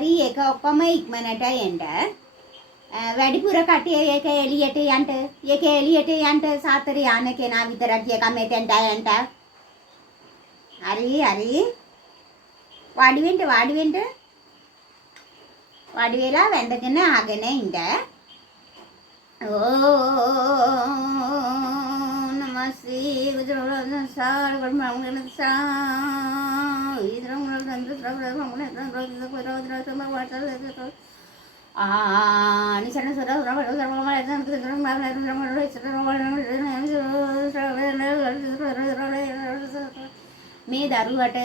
හරි ඒක ඔක්කොම ඉක්මනට එන්න. වැඩිපුර කටිය ඒක එළියට යන්න. ඒක එළියට යන්න සාතරේ යන කෙනා විතරක් එක මෙතෙන්ට යන්න. හරි හරි. වාඩි වෙන්න. වාඩි වෙලා වැඳගෙන ආගෙන ඉන්න. ඕ නමස්සේ බුදුරජාණන් සාර බ්‍රහ්මණන් සා විද්‍රංගන නිසන සදා මේ දරුවට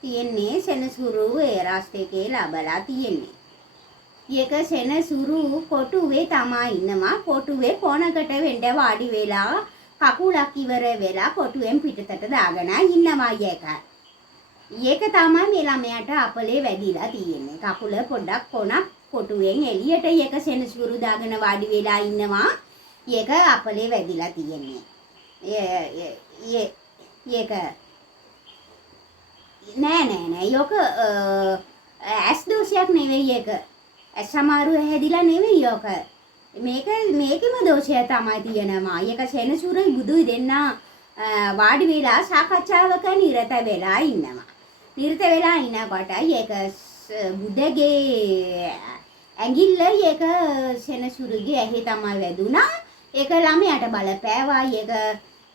තියෙන්නේ සෙනසුරු ඒ රාස්තේකේ ලබලා තියෙන්නේ. ඒක සෙනසුරු කොටුවේ තමා ඉන්නවා. කොටුවේ කොනකට වෙන්න වාඩි වෙලා කකුලක් ඉවර වෙලා කොටුවෙන් පිටතට දාගෙන ඉන්නවා ඒක. ඒක තමයි මේ ළමයාට අපලේ වැඩිලා තියෙන්නේ. කකුල පොඩ්ඩක් කොනක් කොටුවෙන් එළියට ඒක සෙනසුරු දාගෙන වාඩි වෙලා ඉන්නවා. ඒක අපලේ වැඩිලා තියෙන්නේ. ඒක නෑ. යෝක ඇස් දෝෂයක් නෙවෙයි ඒක. සමහරු හැදිලා නෙවෙයි යෝක. මේකෙම දෝෂය තමයි තියෙනවා. ඒක සෙනසුරුයි බුදුයි දෙන්න වාඩි වෙලා සාකච්ඡාවක නිරත වෙලා ඉන්නවා. නිරත වෙලා ඉනකොට ඒක බුදගේ ඇඟිල්ල ඒක සෙනසුරුගේ ඇහි තමයි වැදුනා. ඒක ළමයාට බලපෑවා. ඒක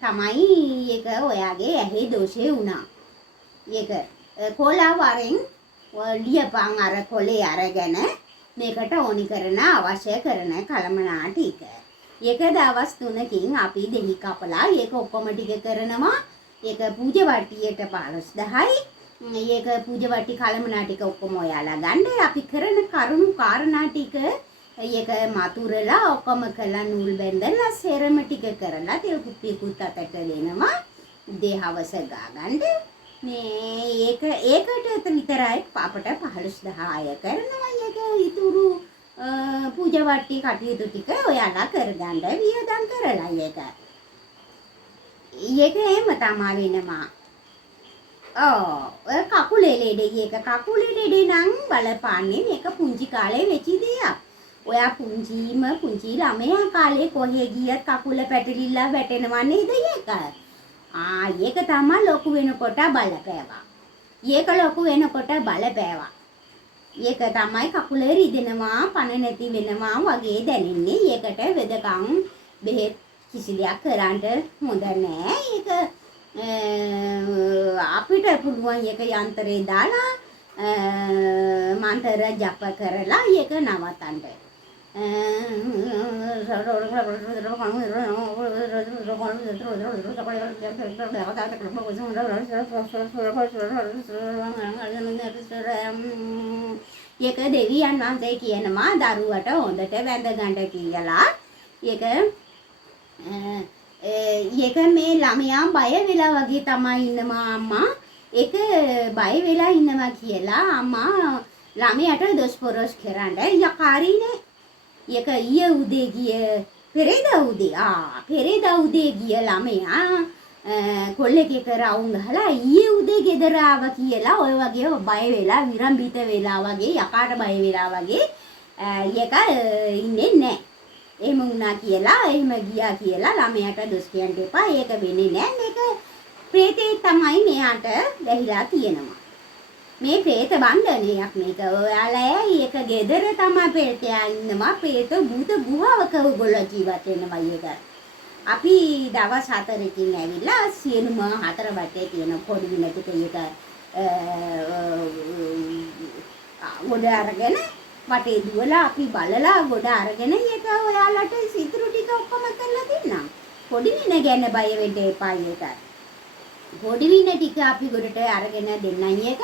තමයි ඒක ඔයාගේ ඇහි දෝෂය වුණා. ඒක කොලා වරෙන් ලියපන් අර කොලේ අරගෙන මේකට ඕනි කරන අවශ්‍ය කරන කලමනා ටික. ඒක දවස් 3කින් අපි දෙහි කපලා ඒක ඔක්කොම ටික කරනවා. ඒක පූජා වට්ටියට 15000යි. ඒක පූජා වට්ටි කලමනා ටික ඔක්කොම ඔයාලා ගන්න. අපි කරන කරුණු කාරණා ටික ඒක මතුරලා ඔක්කොම කළා නූල් බැඳලා සෙරම ටික කරලා තෙල් කුප්පියකුත් අතට දෙනවා. දෙහවස ගාගන්න. මේ ඒකට විතරයි අපට 15000 කරනවා. ඒක ඉතුරු පූජා වට්ටි කටයුතු ටික ඔයාලා කරගන්න වියදම් කරලා ඒක එහෙම තමයි වෙනවා. ඔය කකුලේ ලෙඩේ ඒක කකුලේ ලෙඩේ නම් බලපාන්නේ මේක පුංචි කාලේ වෙච්ච දෙයක්. ඔයා පුංචි ළමයා කාලේ කොහේ ගියත් කකුල පැටලිලා වැටෙනවා නේද ඒක? ඒක තමයි ලොකු වෙනකොට බලපෑවා. ඒක ලොකු වෙනකොට බලපෑවා. ඒක තමයි කකුලේ රිදෙනවා, පණ නැති වෙනවා වගේ දැනෙන්නේ. ඒකට වෙදකම් බෙහෙත් කිසි දෙයක් කරන්න හොඳ නෑ. ඒක අපිට පුළුවන් ඒක යන්ත්‍රේ දාලා මන්ත්‍ර ජප කරලා ඒක නවත්තන්න. ඒක දෙවියන් වහන්සේ කියනවා දරුවට හොඳට වැඳ ගන්න කියලා. ඒක මේ ළමයා බය වෙලා වගේ තමයි ඉන්නවා අම්මා. ඒක බය වෙලා ඉන්නවා කියලා අම්මා ළමයාට දොස් පොරොස් කරන්න යකාරිනේ. ඒක ඊයේ උදේ ගිය පෙරේදා උදේ ගිය ළමයා කොල්ලෙක් එක රවුම් ගහලා ඊයේ උදේ ගෙදර ආවා කියලා ඔය වගේ බය වෙලා විරම්භිත වෙලා වගේ යකාට බය වෙලා වගේ ඒක ඉන්නේ නැහැ. එහෙම වුණා කියලා එහෙම ගියා කියලා ළමයාට දොස් කියන්න එපා. ඒක වෙන්නේ නැහැ. මේක ප්‍රේතේ තමයි මෙයාට වැහිලා තියෙනවා. මේ ප්‍රේත බන්ධනයක් මේක. ඔයාලා ඒක ගෙදර තමයි ප්‍රේතයා ඉන්නවා. ප්‍රේත භූත ගුහාවක ඔයගොල්ලෝ ජීවත් වෙනවා ඒක. අපි දවස් 4කින් ඇවිල්ලා සියලුම 4 වටේ තියෙන පොඩි විනතික ඒක ගොඩ අරගෙන වටේ දුවලා අපි බලලා ගොඩ අරගෙන ඒක ඔයාලට සිතුරු ටික ඔක්කොම කරලා දෙන්නම්. පොඩි වින ගැන බය වෙන්න එපා ඒක. පොඩි වින ටික අපි ගොඩට අරගෙන දෙන්නම් ඒක.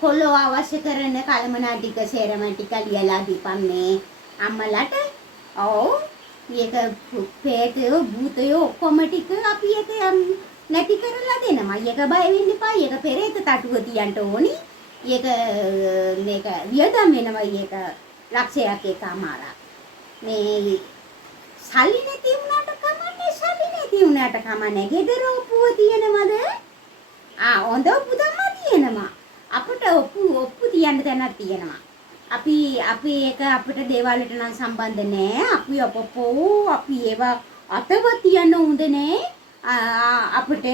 කොල්ලෝ අවශ්‍ය කරන කලමනා ටික සේරම ටික ලියලා දීපන්නේ අම්මලාට. ඔව් ඒක ප්‍රේතයෝ භූතයෝ ඔක්කොම ටික අපි ඒක නැති කරලා දෙනවා. ඒක බය වෙන්න එපා. ඒක පෙරේත තටුව තියන්න ඕනි. ඒක මේක වියදම් වෙනවා. ඒක ලක්ෂයක් එකමාරක්. මේ සල්ලි නැති වුණාට කමන්නේ. ගෙදර ඔප්පුව තියෙනවද? හොඳ ඔප්පු තමයි තියෙනවා. අපිට ඔප්පු තියන්න තැනක් තියෙනවා. අපි ඒක අපිට දේවල් වලට නම් සම්බන්ධ නෑ. අපි අපපෝ අපි ඒවා අතව තියන්න උඳ නෑ. අපිට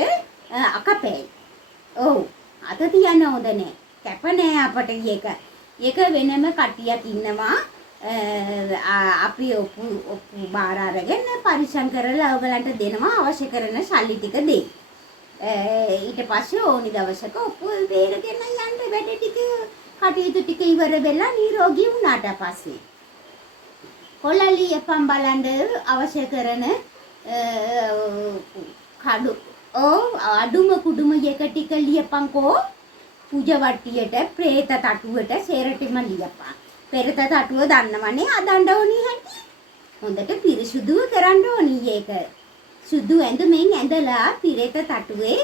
අකපැයි. ඔව්. අත තියන්න හොඳ නෑ. කැප නෑ අපට ඒක. ඒක වෙනම කට්ටියක් ඉන්නවා. අපි ඔප්පු බාර අරගෙන පරිස්සම් කරලා ඔයගලන්ට දෙනවා අවශ්‍ය කරන සල්ලි ටික දෙයි. ඊට පස්සේ ඕනි දවසක ඔප්පු බේරගෙන යන්න වැඩ ටික කටයුතු ටික ඉවර වෙලා නිරෝගී වුණාට පස්සේ කොළලි එපම් බලන්න අවශ්‍ය කරන කඩු අඩුම කුඩුම එක ටික ලියපන්කෝ පූජා වට්ටියට പ്രേත තටුවට සේරටම ලියපන්. පෙරත තටුව දන්නවනේ අදඬ ඕනි හැටි. හොඳට පිරිසුදුව කරන්න ඕනි ඒක. සුදු ඇඳුමින් ඇඳලා පිරෙත තටුවේ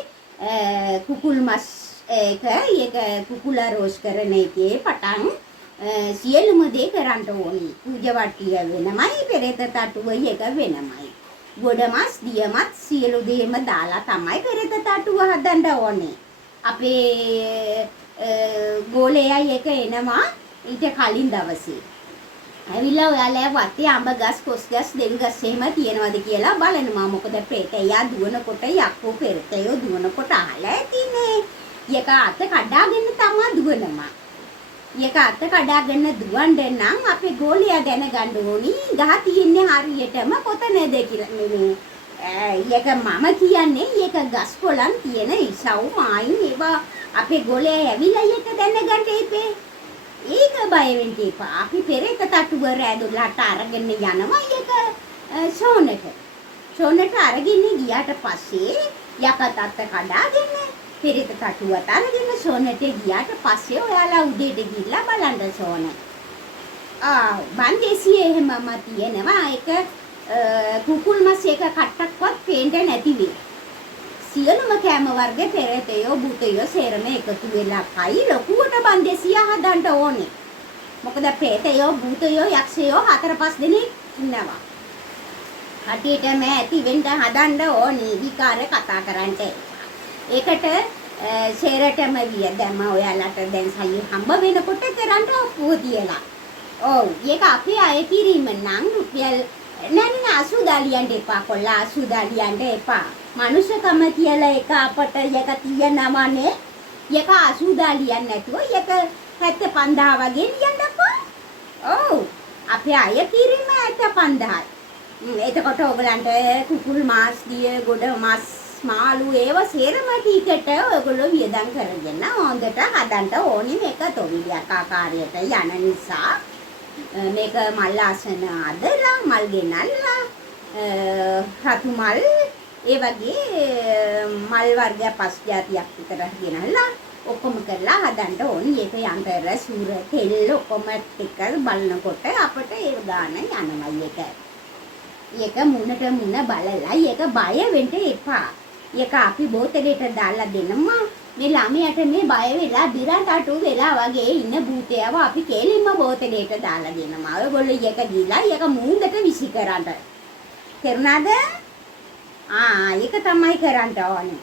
කුකුල් මස් ඒක කුකුල රෝස් කරන එකේ පටන් සියලුම දේ කරන්න ඕනි. පූජා වට්ටිය වෙනමයි පෙරත තටුව එක වෙනමයි. ගොඩ මස් දිය මස් සියලු දේම දාලා තමයි පෙරත තටුව හදන්න ඕනේ. අපේ ගෝලයා එක එනවා ඊට කලින් දවසේ. ඇවිල්ලා ඔයාලා වත්තේ අඹ ගස් කොස් ගස් දෙල් ගස් එහෙම තියනවද කියලා බලනවා. මොකද ප්‍රේතයා දුවනකොට යක්කෝ පෙරතයෝ දුවනකොට අහලා ඇතිනේ. එක අත කඩාගෙන තමයි දුවනවා. එක අත කඩාගෙන දුවන්න නම් අපේ ගෝලයා දැනගන්න ඕනි ගහ තියෙන්නේ හරියටම කොතනද කියලා. ඒක මම කියන්නේ ඒක ගස් කොළන් තියෙන ඉසව් මායින් ඒවා අපේ ගෝලයා ඇවිල්ලා ඒක දැනගන්න ඉපේ. ඒක බය වෙන්න එපා. අපි පෙරේත තටුව රැඳුලාට අරගෙන යනවා ඒක ෂෝනට අරගෙන ගියාට පස්සේ යකත් අත කඩාගෙන පෙරේත තටුවත් අරගෙන ෂෝනට ගියාට පස්සේ ඔයාලා උදේට ගිහිල්ලා බලන්න ෂෝන. බන්දේසිය එහෙමම තියෙනවා ඒක කුකුල් මස් එක කට්ටක්වත් පේන්න නැති වෙයි. සියලුම කෑම වර්ග පෙරේතයෝ භූතයෝ සේරම එකතු වෙලා කයි ලොකුවට බන්දේසිය හදන්න ඕනේ. මොකද ප්‍රේතයෝ භූතයෝ යක්ෂයෝ 4-5 දෙනෙක් ඉන්නවා. කටියටම ඇති වෙන්න හදන්න ඕනේ විකාර කතා කරන්න. ඒකට සේරටම වියදම ඔයාලට දැන් සල්ලි හම්බ වෙනකොට කරන්න ඔප්පුව තියලා. ඔව් ඒක අපේ අය කිරීම නම් රුපියල් නෑ 80 ලියන්න එපා කොල්ලා 80 ලියන්න එපා. මනුෂ්‍යකම කියලා එක අපට එක තියනවනේ. එක 80 ලියන්න නැතුව එක 75 වගේ ලියන්නකෝ. ඔව් අපේ අය කිරීම 75යි. එතකොට ඔයගලන්ට කුකුල් මාස් දිය ගොඩ මාස් මාළු ඒව සේරම ටිකට ඔයගොල්ලෝ වියදම් කරගෙන හොඳට හදන්න ඕනි. මේක තොවිලයක් ආකාරයට යන නිසා මේක මල් ආසන අදලා මල් ගෙනල්ලා රතු මල් ඒ වගේ මල් වර්ග 5 જાතියක් විතර ගෙනල්ලා ඔක්කොම කරලා හදන්න ඕනි. ඒක යන්තර සූර තෙල් ඔක්කොම ටික බලනකොට අපිට ඒ ගාන යනවා. ඒක මුණට මුණ බලලා ඒක බය වෙන්න එපා. ඒක අපි බෝතලෙට දාලා දෙනවා. මේ ළමයට මේ බය වෙලා බිරටටු වෙලා වගේ ඉන්න භූතයව අපි කෙලින්ම බෝතලෙට දාලා දෙනවා. ඔයගොල්ලෝ එක දීලා ඒක මූණට විසි කරන්න. තේරුණාද? ඒක තමයි කරන්න ඕනේ.